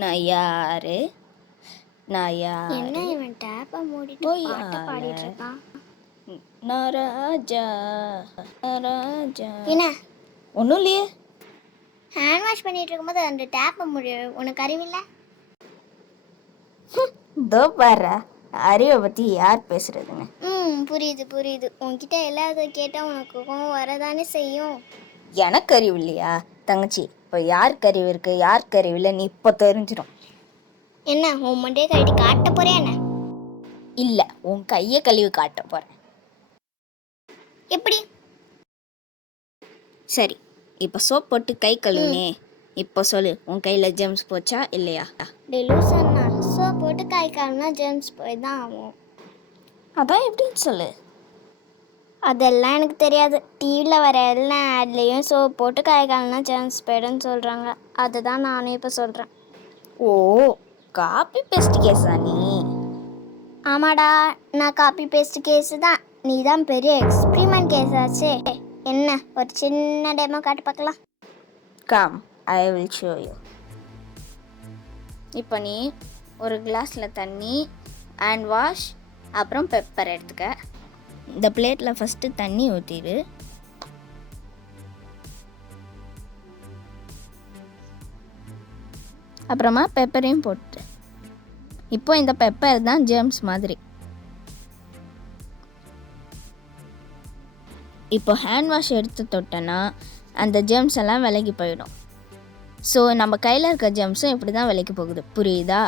நான் யாரு? நான் என்ன யாரு? இவன் டேப்பை மூடிட்டு பாட்டை பாடிட்டு இருக்கான்? நான் ராஜா, நான் ராஜா. என்ன ஒன்றும் இல்லையே. ஹேண்ட் வாஷ் பண்ணிட்டு இருக்கும்போது அந்த டேப்பை மூடி உனக்கு அறிவில்லை? இதோ பாரு, அறிவை பற்றி யார் பேசுறதுன்னு. புரியுது புரியுது. உன்கிட்ட எல்லாத கேட்டால் உனக்கு கோவம் வரதானே செய்யும். எனக்கு அறிவு இல்லையா தங்கச்சி? இப்போ யாருக்கு அறிவு இருக்கு யாருக்கு அறிவு இல்லை நீ இப்போ தெரிஞ்சிடும். என்ன உன் மண்டையை கழட்டி காட்ட போறியா என்ன? இல்லை, உன் கையை கழுவி காட்ட போகிறேன். எப்படி? சரி, இப்போ சோப் போட்டு கை கழுவுனே. இப்போ சொல்லு, உன் கையில் ஜெம்ஸ் போச்சா இல்லையா? டெலூசன்னா சோப் போட்டு கை கால்னா ஜெம்ஸ் போய் தான் ஆகும். அதான் எப்படின்னு சொல்லு. அதெல்லாம் எனக்கு தெரியாது. டிவியில் வர எல்லா ஆட்லேயும் சோப் போட்டு கை கால்னா ஜெம்ஸ் போய்டுன்னு சொல்கிறாங்க. அதுதான் நானும் இப்போ சொல்கிறேன். ஓ, காப்பி பேஸ்ட் கேஸா நீ? ஆமாடா, நான் காப்பி பேஸ்ட் கேஸு தான். நீ தான் பெரிய எக்ஸ்பிரிமெண்ட் கேஸ் ஆச்சே. என்ன ஒரு சின்ன டெமோ காட்டு பார்க்கலாம். Come, I will show you. இப்போ நீ ஒரு கிளாஸில் தண்ணி, ஹேண்ட் வாஷ், அப்புறம் பெப்பர் எடுத்துக்க. இந்த பிளேட்டில் ஃபஸ்ட்டு தண்ணி ஊற்றிடு. அப்புறமா பெப்பரையும் போட்டு. இப்போ இந்த பெப்பர் தான் ஜெர்ம்ஸ் மாதிரி. இப்போ ஹேண்ட் வாஷ் எடுத்து தொட்டோன்னா அந்த ஜெர்ம்ஸ் எல்லாம் விலகி போயிடும். ஸோ நம்ம கையில் இருக்க ஜெர்ம்ஸும் இப்படி தான் விலகி போகுது. புரியுதா?